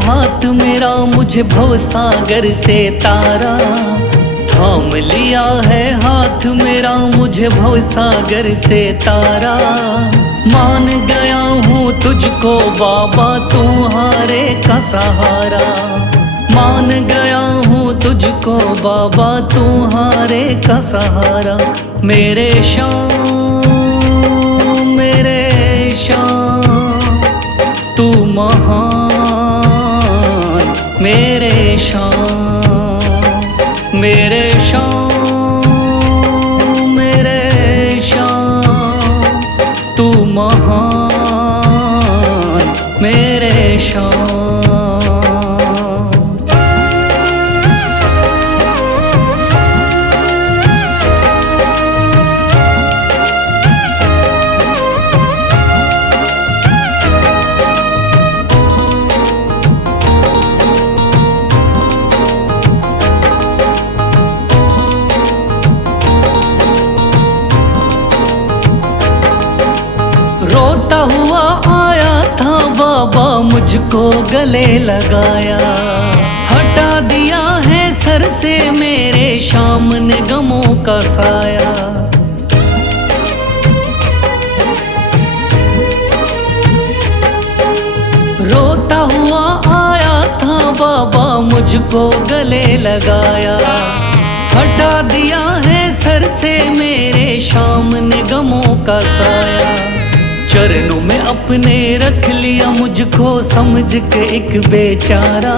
हाथ मेरा मुझे भवसागर से तारा, थाम लिया है हाथ मेरा मुझे भवसागर से तारा। मान गया हूँ तुझको बाबा तुम्हारे का सहारा, मान गया हूँ तुझको बाबा तुम्हारे का सहारा। मेरे श्याम मेरे श्याम तू महान, मेरे श्याम मेरे श्याम मेरे श्याम तू महान, मेरे श्याम। रोता हुआ आया था बाबा मुझको गले लगाया, हटा दिया है सर से मेरे श्याम ने गमों का साया। रोता हुआ आया था बाबा मुझको गले लगाया, हटा दिया है सर से मेरे श्याम ने गमों का साया। चरणों में अपने रख लिया मुझको समझ के एक बेचारा,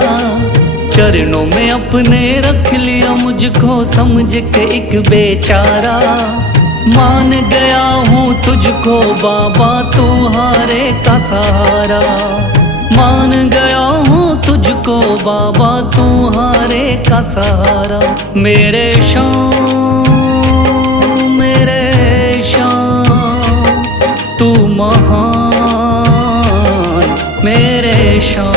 चरणों में अपने रख लिया मुझको समझ के एक बेचारा। मान गया हूँ तुझको बाबा तुम्हारे का सहारा, मान गया हूँ तुझको बाबा तुम्हारे का सहारा। मेरे श्याम मेरे श्याम तू महान, मेरे श्याम।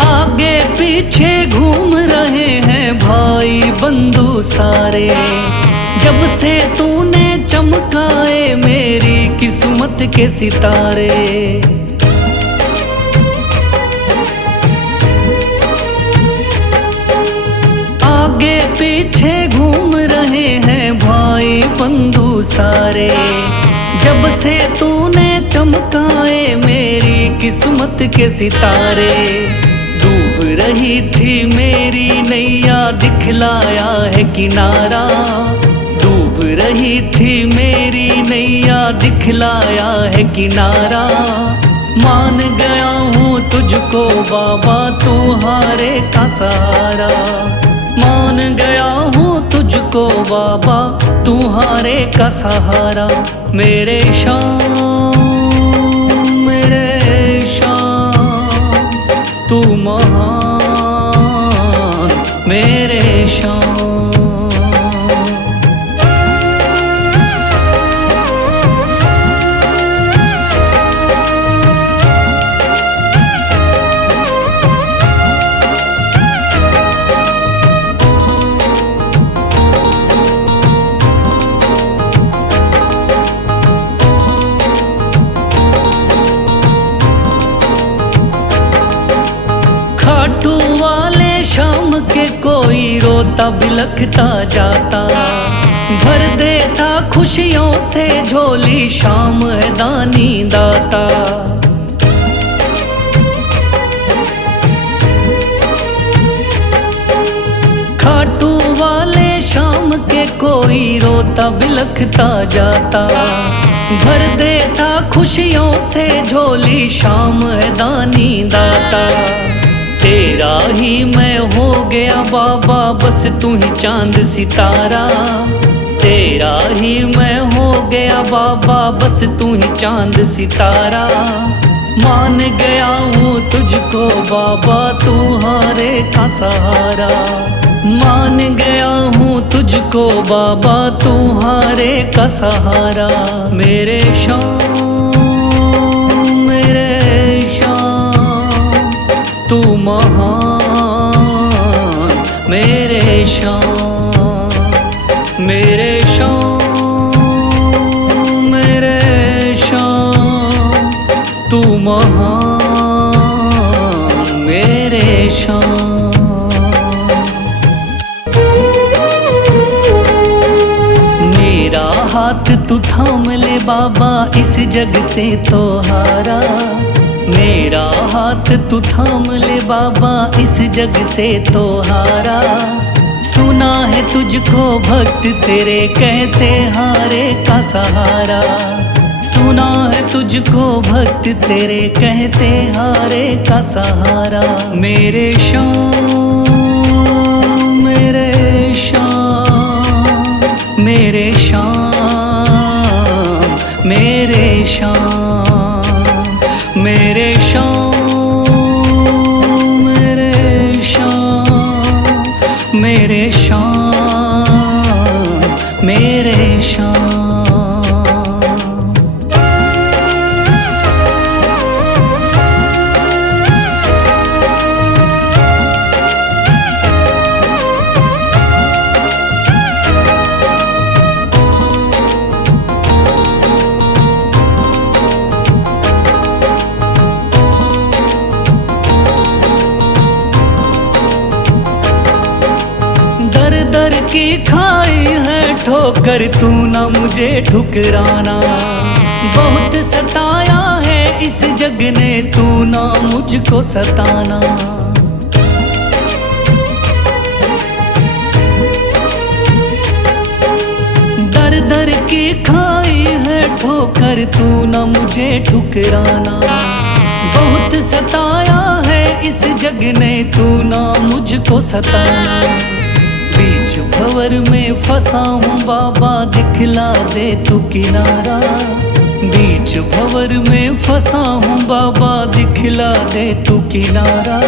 आगे पीछे घूम रहे हैं भाई बंधु सारे, जब से तूने चमकाए मेरी किस्मत के सितारे। आगे पीछे घूम रहे हैं भाई बंधु सारे, जब से तूने चमकाए मेरी किस्मत के सितारे। डूब रही थी मेरी नैया दिखलाया है किनारा, डूब रही थी मेरी नैया दिखलाया है किनारा। मान गया हूँ तुझको बाबा तुम्हारे का सहारा, मान गया हूँ तुझको बाबा तुम्हारे का सहारा। मेरे श्याम मेरे श्याम तू महान, मेरे श्याम। खाटू वाले शाम के कोई रोता बिलखता जाता, भर देता खुशियों से झोली शाम है दानी दाता। खाटू वाले शाम के कोई रोता बिलखता जाता, भर देता खुशियों से झोली शाम है दानी दाता। तेरा ही मैं हो गया बाबा बस तू ही चांद सितारा, तेरा ही मैं हो गया बाबा बस तू ही चांद सितारा। मान गया हूँ तुझको बाबा तुम्हारे का सहारा, मान गया हूँ तुझको बाबा तुम्हारे का सहारा। मेरे श्याम तू महान मेरे शान, मेरे शान, मेरे शान, तू महान मेरे शान। मेरा हाथ तू थाम ले बाबा, इस जग से तो हारा। मेरा हाथ तू थाम ले बाबा, इस जग से तो हारा। सुना है तुझको भक्त तेरे कहते हारे का सहारा। सुना है तुझको भक्त तेरे कहते हारे का सहारा। मेरे शान, मेरे शान, मेरे शान, मेरे शान, मेरे शान, मेरे शान, मेरे शान, मेरे शान। दर की खाई है ठोकर, तू ना मुझे ठुकराना। बहुत सताया है इस जग ने, तू ना मुझको सताना। दर दर की खाई है ठोकर, तू ना मुझे ठुकराना। बहुत सताया है इस जग ने, तू ना मुझको सताना। बीच भंवर में फंसा हूँ बाबा, दिखला दे तू किनारा। बीच भंवर में फंसा हूँ बाबा, दिखला दे तू किनारा।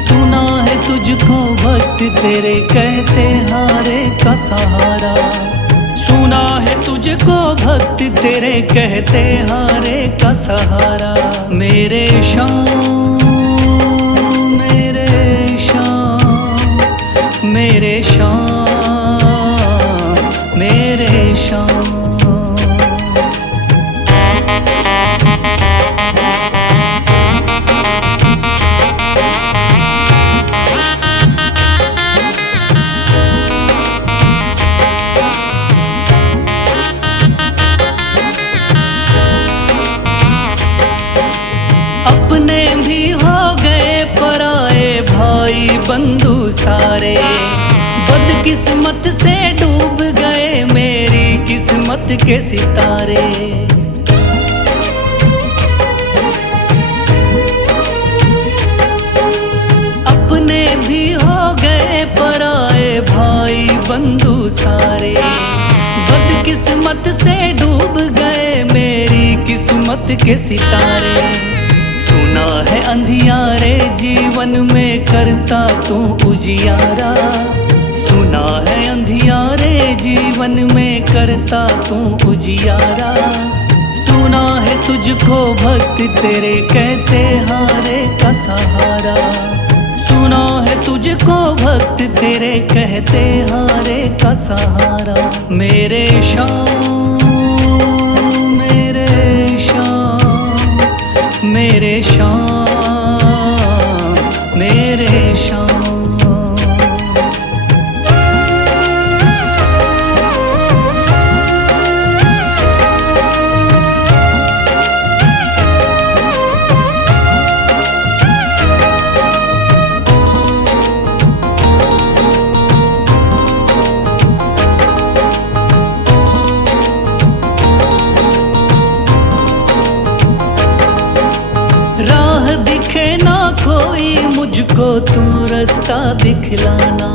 सुना है तुझको भक्त तेरे कहते हारे का सहारा। सुना है तुझको भक्त तेरे कहते हारे का सहारा। मेरे शान, मेरे शान, मेरे शान, मेरे शान। अपने भी हो गए पराए भाई बंधु सारे। बदकिस्मत से डूब गए मेरी किस्मत के सितारे। अपने भी हो गए पराए भाई बंधु सारे। बदकिस्मत से डूब गए मेरी किस्मत के सितारे। सुना है अंधियारे जीवन में करता तू उजियारा। सुना है अंधियारे जीवन में करता तू उजियारा। सुना है तुझको भक्त तेरे कहते हारे का सहारा। सुना है तुझको भक्त तेरे कहते हारे का सहारा। मेरे शान, मेरे शान, मेरे शान, मेरे शान। राह दिखे ना कोई मुझको, तू रास्ता दिखलाना।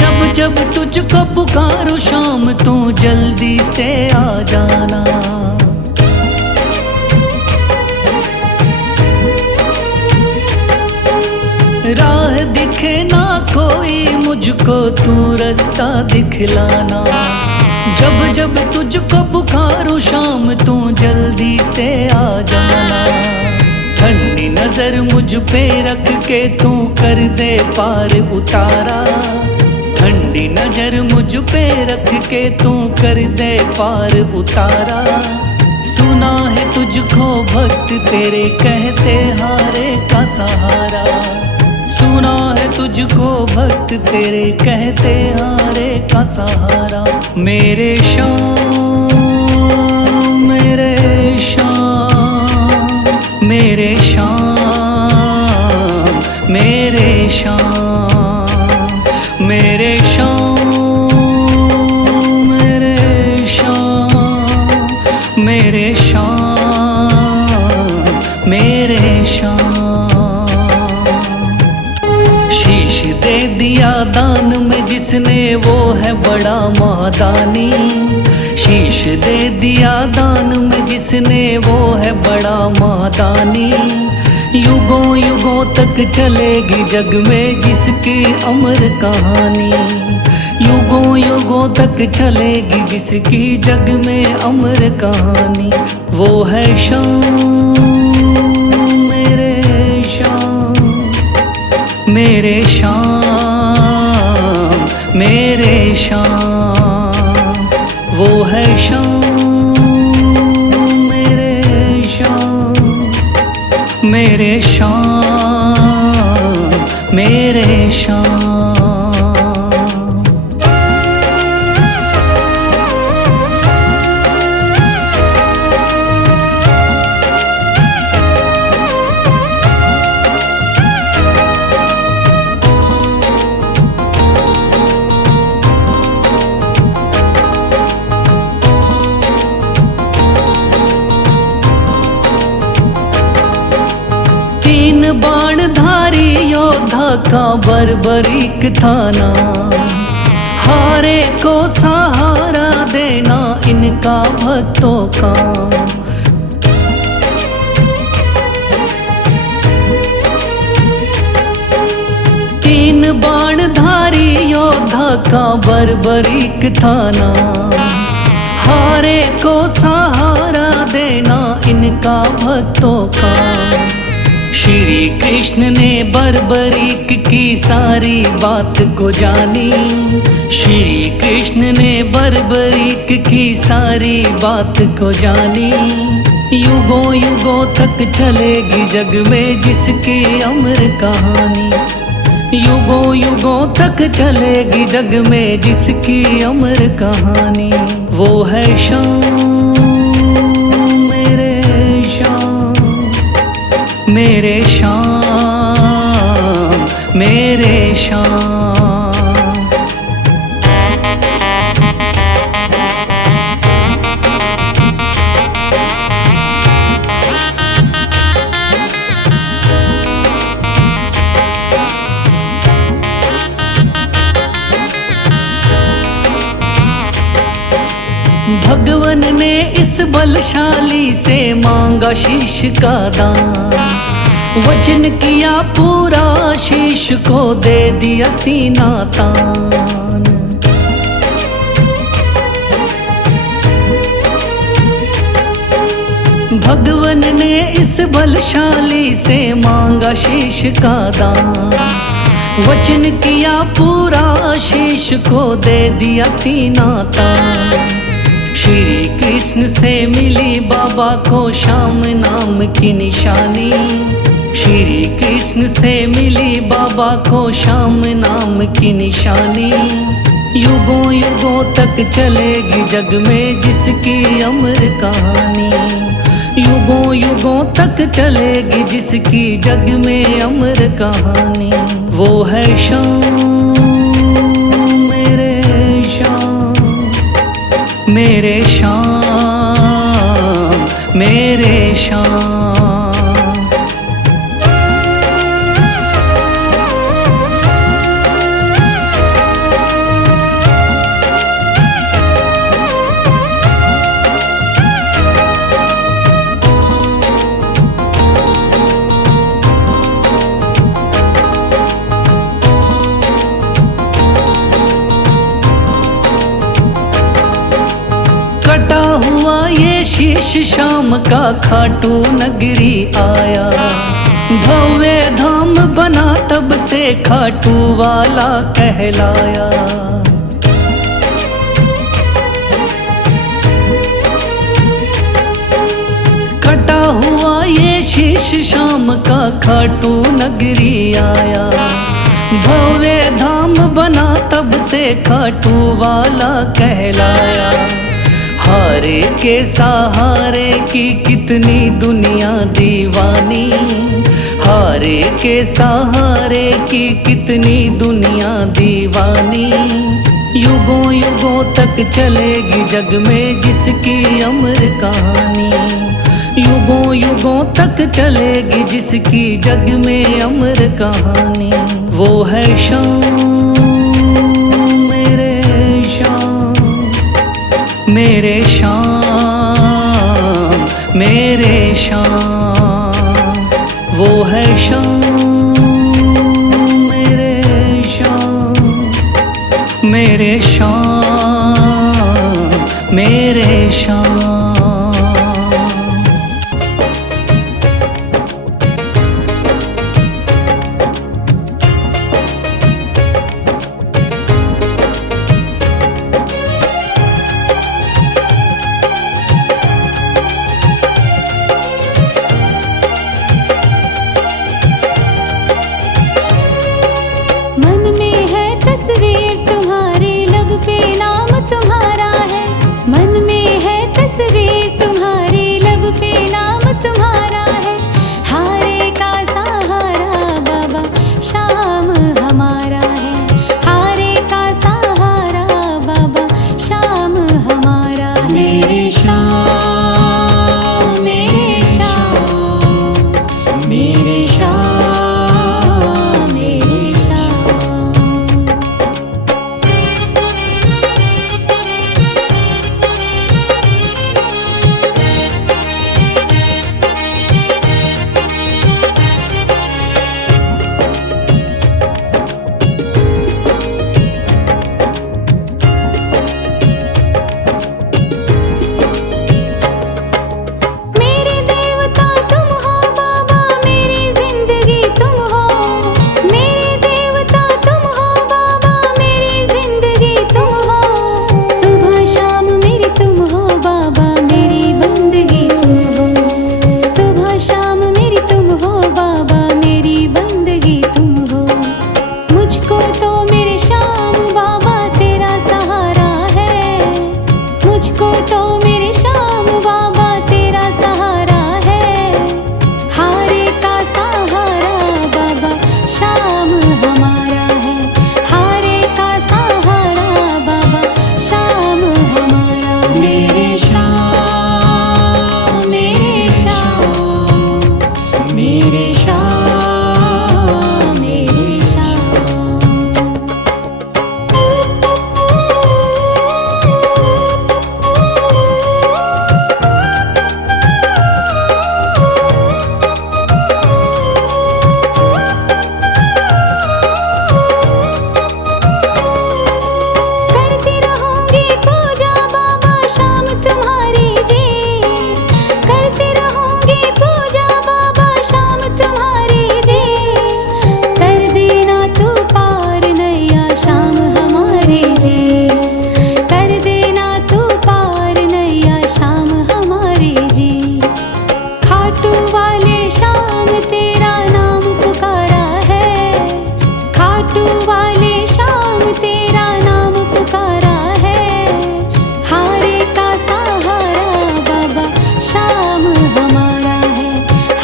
जब जब तुझको पुकारूं शाम, तू जल्दी से आ जाना। राह दिखे ना कोई मुझको, तू रास्ता दिखलाना। जब जब तुझको पुकारूं शाम, तू जल्दी से आ जाना। ठंडी नजर नजर मुझ पे रख के तू कर दे पार उतारा, ठंडी नजर मुझ पे रख के तू कर दे पार उतारा। सुना है तुझको भक्त तेरे कहते हारे का सहारा, सुना है तुझको भक्त तेरे कहते हारे का सहारा। मेरे श्याम मेरे श्याम मेरे श्याम मेरे श्याम मेरे श्याम मेरे श्याम मेरे श्याम मेरे श्याम। शीश दे दिया दान में जिसने वो है बड़ा महादानी, शीश दे दिया दान में जिसने वो है बड़ा महादानी। युगों युगों तक चलेगी जग में जिसकी अमर कहानी, युगों युगों तक चलेगी जिसकी जग में अमर कहानी। वो है श्याम मेरे श्याम मेरे श्याम मेरे श्याम। वो है श्याम मेरे श्याम मेरे श्याम मेरे श्याम। तीन बाणधारी योद्धा का बर्बरीक थाना, हारे को सहारा देना इनका भक्तों का। तीन बाणधारी योद्धा का बर्बरीक थाना, हारे को सहारा देना इनका भक्तों का। श्री कृष्ण ने बर्बरीक की सारी बात को जानी, श्री कृष्ण ने बर्बरीक की सारी बात को जानी। युगों युगों तक चलेगी जग में जिसकी अमर कहानी, युगों युगों तक चलेगी जग में जिसकी अमर कहानी। वो है श्याम मेरे श्याम मेरे श्याम मेरे श्याम। भगवन ने इस बलशाली से मांगा शीश का दान, वचन किया पूरा शीश को दे दिया सीना तान। भगवन ने इस बलशाली से मांगा शीश का दान, वचन किया पूरा शीश को दे दिया सीना तान। श्री कृष्ण से मिली बाबा को श्याम नाम की निशानी, श्री कृष्ण से मिली बाबा को श्याम नाम की निशानी। युगों युगों तक चलेगी जग में जिसकी अमर कहानी, युगों युगों तक चलेगी जिसकी जग में अमर कहानी। वो है श्याम मेरे श्याम मेरे श्याम मेरे श्याम। कटा हुआ ये शीश शाम का खाटू नगरी आया, भव्य धाम बना तब से खाटू वाला कहलाया। कटा हुआ ये शीश शाम का खाटू नगरी आया। भव्य धाम बना तब से खाटू वाला कहलाया। हारे के सहारे की कितनी दुनिया दीवानी, हारे के सहारे की कितनी दुनिया दीवानी। युगों युगों तक चलेगी जग में जिसकी अमर कहानी, युगों युगों तक चलेगी जिसकी जग में अमर कहानी। वो है शाम मेरे शाम, मेरे शाम मेरे शाम। वो है शाम मेरे शाम, मेरे शाम मेरे शाम। मन में है तस्वीर तुम्हारी, लब पे नाम तुम्हारा है। मन में है तस्वीर तुम्हारी, लब पे नाम तुम्हारा है। हारे का सहारा बाबा शाम हमारा है, हारे का सहारा बाबा शाम हमारा है। मेरे शाम मेरे शाम, मेरे शाम मेरे शाम। मेरे देवता तुम हो बाबा, मेरी जिंदगी तुम हो। मेरे देवता तुम हो बाबा, मेरी जिंदगी तुम हो। सुबह शाम मेरी तुम हो बाबा, मेरी बंदगी तुम हो। सुबह शाम मेरी तुम हो बाबा, मेरी बंदगी तुम हो। मुझको तो मेरे शाम बाबा तेरा सहारा है, मुझको तो मेरे शाम बाबा तेरा सहारा है। हारे का सहारा बाबा शाम हमारा है, हारे का सहारा बाबा शाम हमारा है। मेरे शाम मेरे शाम, मेरे शाम मेरे शाम। करती रहूंगी पूजा बाबा शाम तुम्हारी जी, करती रहूंगी पूजा बाबा शाम तुम्हारी जी। कर देना तू पार नैया शाम हमारे जी, कर देना तू पार नैया शाम हमारे जी। खाटू वाले शाम तेरा नाम पुकारा है, खाटू वाले शाम तेरा नाम पुकारा है। हारे का सहारा बाबा शाम हमारा है,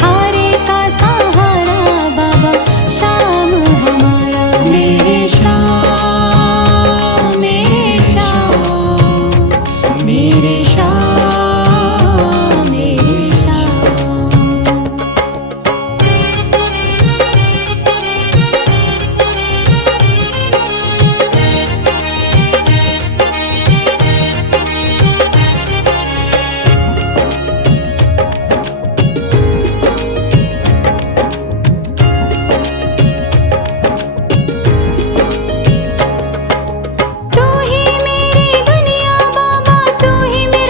हारे का सहारा बाबा शाम हमारा है। मेरे शाम मेरे शाम, मेरे शाम मेरे शाम। तू ही मेरी दुनिया बाबा, तू ही मेरा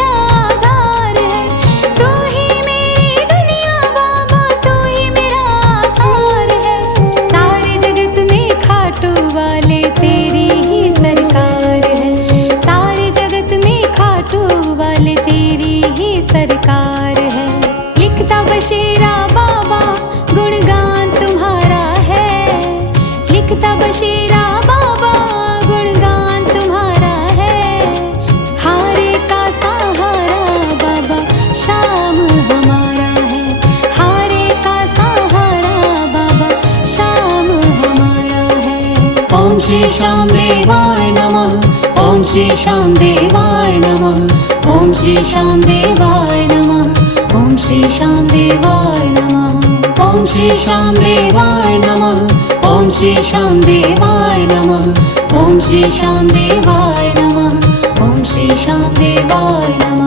श्री श्याम देवाय नमः। ओम श्री श्याम देवाय नमः। ओम श्री श्याम देवाय नमः। ओम श्री श्याम देवाय नमः। ओम श्री श्याम देवाय नमः। ओम श्री श्याम देवाय नमः। ओम श्री श्याम देवाय नमः। ओम श्री श्याम देवाय नमः।